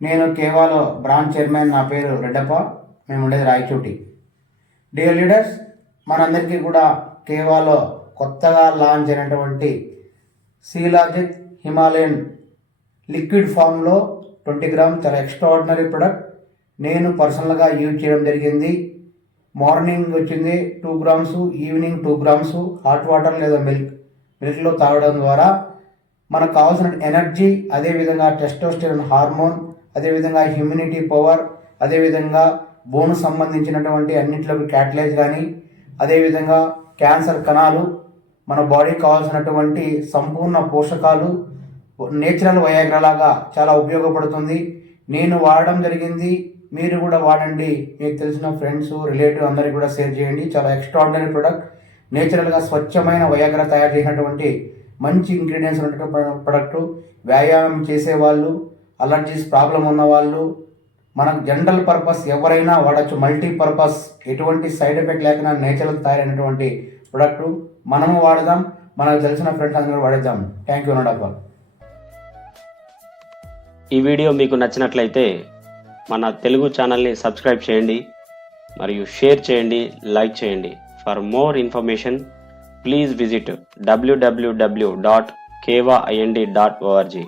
నేను కేవాలో branch chairman నా పేరు రెడ్డప్ప మేము ఉండేది రాయచోటి. డియర్ లీడర్స్ మనందరికీ కూడా కేవాలో కొత్తగా లాంచ్ అయినటువంటి సీలాజిక్ హిమాలయన్ లిక్విడ్ ఫామ్లో ట్వంటీ గ్రామ్ చాలా ఎక్స్ట్రాడినరీ ప్రొడక్ట్ నేను పర్సనల్గా యూజ్ చేయడం జరిగింది. మార్నింగ్ వచ్చింది two grams evening two grams hot water లేదా మిల్క్ మిల్క్లో తాగడం ద్వారా మనకు కావాల్సిన ఎనర్జీ అదేవిధంగా టెస్టోస్టెరాన్ హార్మోన్ అదేవిధంగా హ్యూమినిటీ పవర్ అదేవిధంగా బోను సంబంధించినటువంటి అన్నింటిలోకి క్యాటలైజ్ కానీ అదేవిధంగా క్యాన్సర్ కణాలు మన బాడీకి కావాల్సినటువంటి సంపూర్ణ పోషకాలు నేచురల్ వయాగ్రలాగా చాలా ఉపయోగపడుతుంది. నేను వాడడం జరిగింది మీరు కూడా వాడండి. మీకు తెలిసిన ఫ్రెండ్స్ రిలేటివ్ అందరికీ కూడా షేర్ చేయండి. చాలా ఎక్స్ట్రాడినరీ ప్రొడక్ట్ నేచురల్గా స్వచ్ఛమైన వయాగ్ర తయారు చేసినటువంటి మంచి ఇంగ్రీడియంట్స్ ఉన్నటువంటి ప్రొడక్టు వ్యాయామం చేసేవాళ్ళు అలర్జీస్ ప్రాబ్లం ఉన్న వాళ్ళు మనకు జనరల్ పర్పస్ ఎవరైనా వాడచ్చు. మల్టీ పర్పస్ ఎటువంటి సైడ్ ఎఫెక్ట్ లేకుండా నేచురల్ తయారైనటువంటి ప్రొడక్ట్ మనము వాడదాం. మనకు తెలిసిన ఫ్రెండ్స్ అందరూ వాడేద్దాం. థ్యాంక్ యూ నడబ్బా ఈ వీడియో మీకు నచ్చినట్లయితే మన తెలుగు ఛానల్ని సబ్స్క్రైబ్ చేయండి. మరియు షేర్ చేయండి. లైక్ చేయండి. For more information please visit WWW dot Keva IND dot ORG